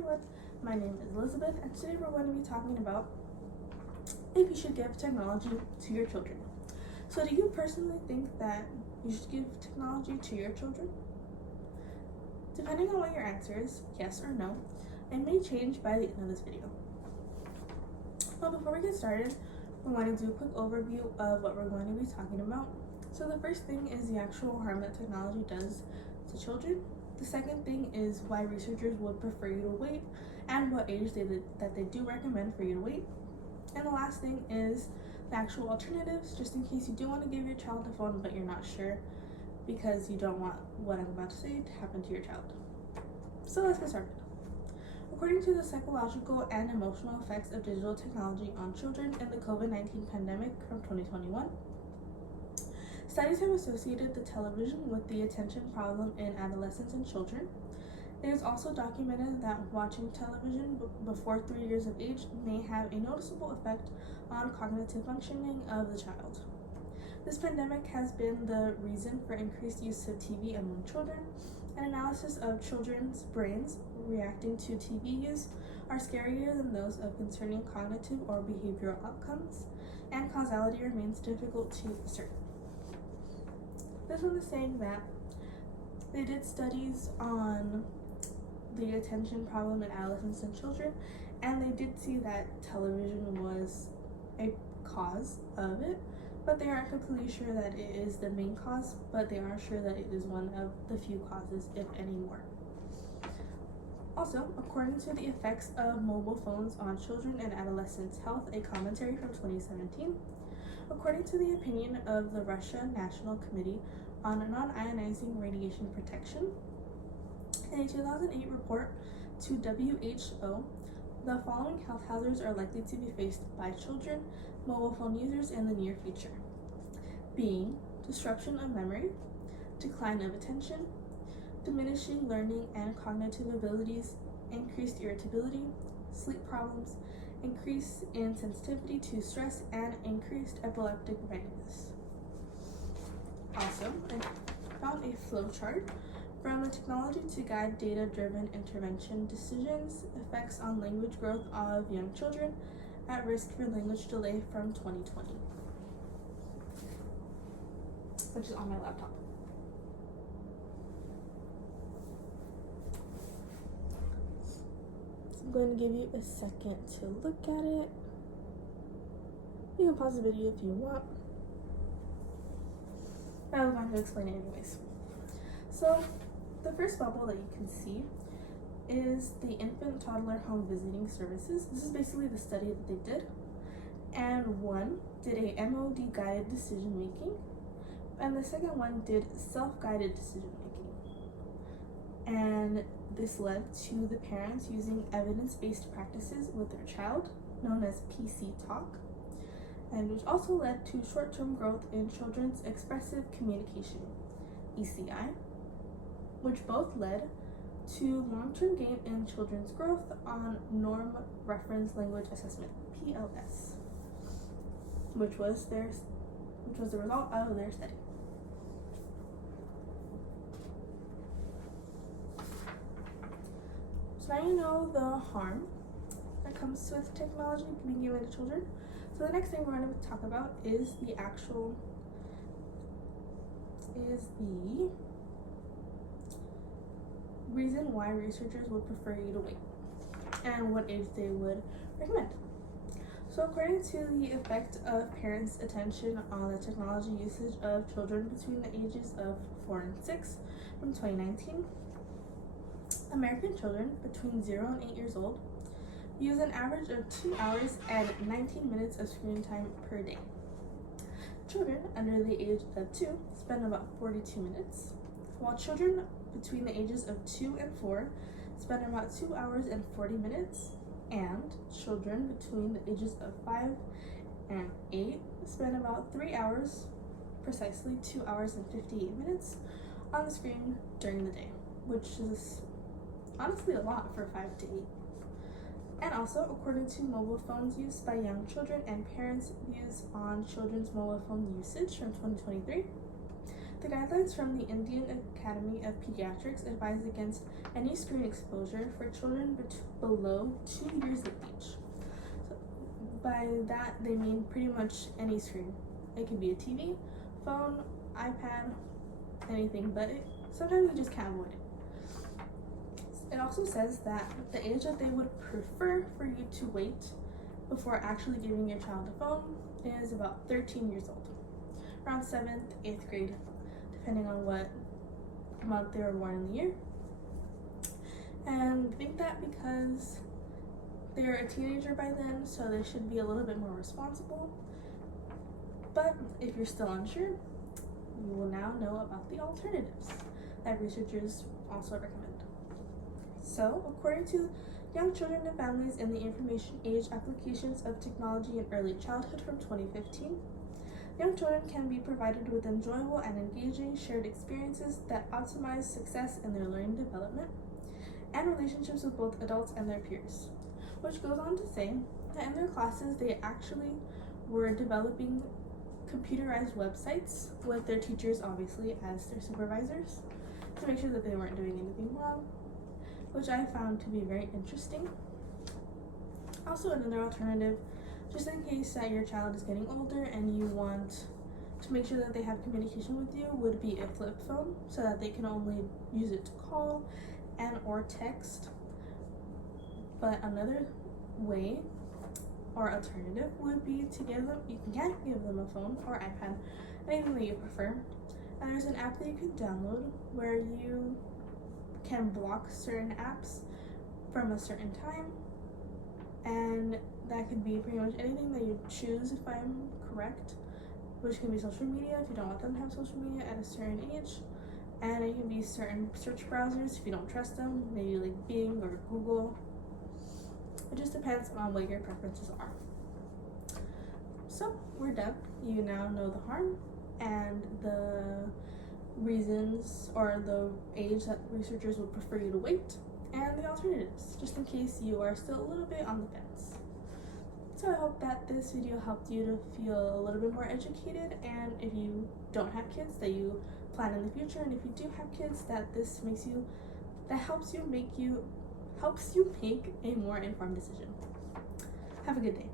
everyone, my name is Elizabeth, and today we're going to be talking about if you should give technology to your children. So do you personally think that you should give technology to your children? Depending on what your answer is, yes or no, it may change by the end of this video. But before we get started, we're going to do a quick overview of what we're going to be talking about. So the first thing is the actual harm that technology does to children. The second thing is why researchers would prefer you to wait and what age that they do recommend for you to wait. And the last thing is the actual alternatives, just in case you do want to give your child a phone but you're not sure because you don't want what I'm about to say to happen to your child. So let's get started. According to the psychological and emotional effects of digital technology on children in the COVID-19 pandemic from 2021, studies have associated the television with the attention problem in adolescents and children. It is also documented that watching television before 3 years of age may have a noticeable effect on cognitive functioning of the child. This pandemic has been the reason for increased use of TV among children. An analysis of children's brains reacting to TV use are scarier than those of concerning cognitive or behavioral outcomes, and causality remains difficult to ascertain. This one is saying that they did studies on the attention problem in adolescents and children, and they did see that television was a cause of it, but they aren't completely sure that it is the main cause, but they are sure that it is one of the few causes, if any more. Also, according to the effects of mobile phones on children and adolescents' health, a commentary from 2017, according to the opinion of the Russia National Committee on Non-Ionizing Radiation Protection, in a 2008 report to WHO, the following health hazards are likely to be faced by children mobile phone users in the near future, being disruption of memory, decline of attention, diminishing learning and cognitive abilities, increased irritability, sleep problems, increase in sensitivity to stress, and increased epileptic readiness. Also, I found a flowchart from the Technology to Guide Data-Driven Intervention Decisions, Effects on Language Growth of Young Children at Risk for Language Delay from 2020, which is on my laptop. So I'm going to give you a second to look at it. You can pause the video if you want. I'm going to explain it anyways. So, the first bubble that you can see is the Infant Toddler Home Visiting Services. This is basically the study that they did. And one did a MOD guided decision making, and the second one did self-guided decision making. And this led to the parents using evidence-based practices with their child, known as PC Talk, and which also led to short-term growth in children's expressive communication, ECI, which both led to long-term gain in children's growth on Norm Reference Language Assessment, PLS, which was the result of their study. So now you know the harm that comes with technology being given to children. So the next thing we're going to talk about is the reason why researchers would prefer you to wait and what age they would recommend. So according to the effect of parents' attention on the technology usage of children between the ages of 4 and 6 from 2019, American children between 0 and 8 years old use an average of 2 hours and 19 minutes of screen time per day. Children under the age of 2 spend about 42 minutes, while children between the ages of 2 and 4 spend about 2 hours and 40 minutes, and children between the ages of 5 and 8 spend about 3 hours, precisely 2 hours and 58 minutes, on the screen during the day, which is honestly a lot for 5 to 8. And also, according to mobile phones used by young children and parents' views on children's mobile phone usage from 2023, The guidelines from the Indian Academy of Pediatrics advise against any screen exposure for children below 2 years of age. So by that, they mean pretty much any screen. It can be a TV, phone, iPad, anything, but sometimes you just can't avoid it. It also says that the age that they would prefer for you to wait before actually giving your child a phone is about 13 years old, around 7th, 8th grade, depending on what month they were born in the year. And I think that because they're a teenager by then, so they should be a little bit more responsible. But if you're still unsure, you will now know about the alternatives that researchers also recommend. So, according to Young Children and Families in the Information Age Applications of Technology in Early Childhood from 2015, young children can be provided with enjoyable and engaging shared experiences that optimize success in their learning development and relationships with both adults and their peers. Which goes on to say that in their classes, they actually were developing computerized websites with their teachers, obviously, as their supervisors, to make sure that they weren't doing anything wrong, which I found to be very interesting. Also, another alternative, just in case that your child is getting older and you want to make sure that they have communication with you, would be a flip phone, so that they can only use it to call and or text. But another way or alternative would be to give them, you can give them a phone or iPad, anything that you prefer. And there's an app that you can download where you can block certain apps from a certain time, and that could be pretty much anything that you choose, if I'm correct, which can be social media if you don't want them to have social media at a certain age, and it can be certain search browsers if you don't trust them, maybe like Bing or Google. It just depends on what your preferences are. So we're done. You now know the harm and the reasons or the age that researchers would prefer you to wait, and the alternatives, just in case you are still a little bit on the fence. So I hope that this video helped you to feel a little bit more educated, and if you don't have kids, that you plan in the future, and if you do have kids, that this helps you make a more informed decision. Have a good day.